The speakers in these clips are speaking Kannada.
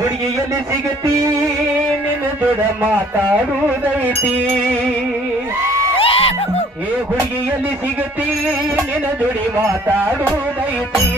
ಹುಡುಗಿಯಲ್ಲಿ ಸಿಗತಿ ನಿನ್ನ ಜೋಡ ಮಾತಾಡುವುದೈತಿ ಹುಡುಗಿಯಲ್ಲಿ ಸಿಗತಿ ನಿನ್ನ ಜೋಡಿ ಮಾತಾಡುವುದೈತಿ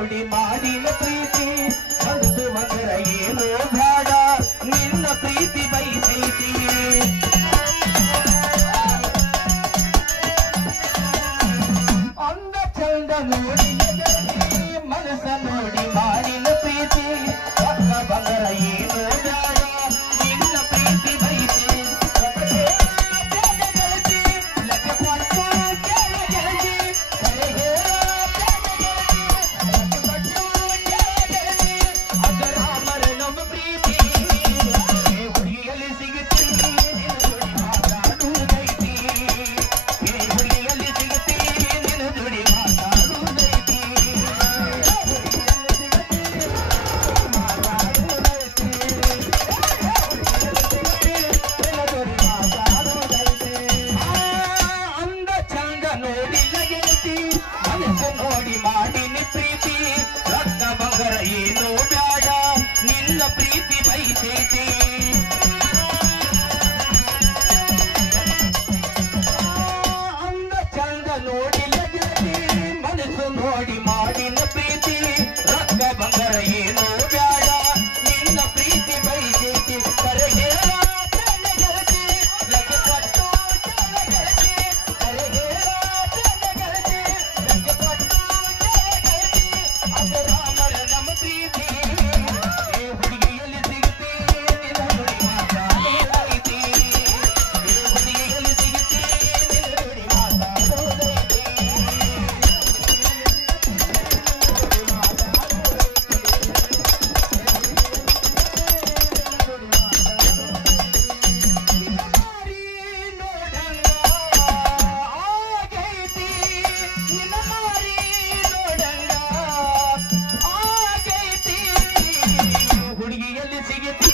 ನೋಡಿ ಮಾಡಿನ ಪ್ರೀತಿ ಮನಸ್ಸು ಮಗರ ಏನೋ ಬೇಡ ನಿನ್ನ ಪ್ರೀತಿ ಬಯಸೈತಿ ಅಂದ ಚಂದ ನೋಡಿ ಮನಸ್ಸ ನೋಡಿ ಮಾಡಿನ ಪ್ರೀತಿ ಮಕ್ಕ ಮಗರ ಏನೋ ಬೇಡ ನಿನ್ನ ಪ್ರೀತಿ ಬಯಸಿ ನೋಡಿ ಮಾಡಿನ ಪ್ರೀತಿ ರಕ್ತ ಬಂಗರ ಏನೋ ಬೇಡ ನಿನ್ನ ಪ್ರೀತಿ ಬಯಸೈತಿ ಅಂದ ಚಂದ ನೋಡಿ ಲಗತಿ ಮನಸ್ಸು ನೋಡಿ ಮಾಡಿನ ಪ್ರೀತಿ ರಕ್ತ ಬಂಗರ ಏನೋ ಬೇಡ ನಿನ್ನ ಪ್ರೀತಿ ಬಯಸೈತಿ ಕರೆಗೆ ಹುಡುಗಿಯಲ್ಲಿ ಸಿಗತಿ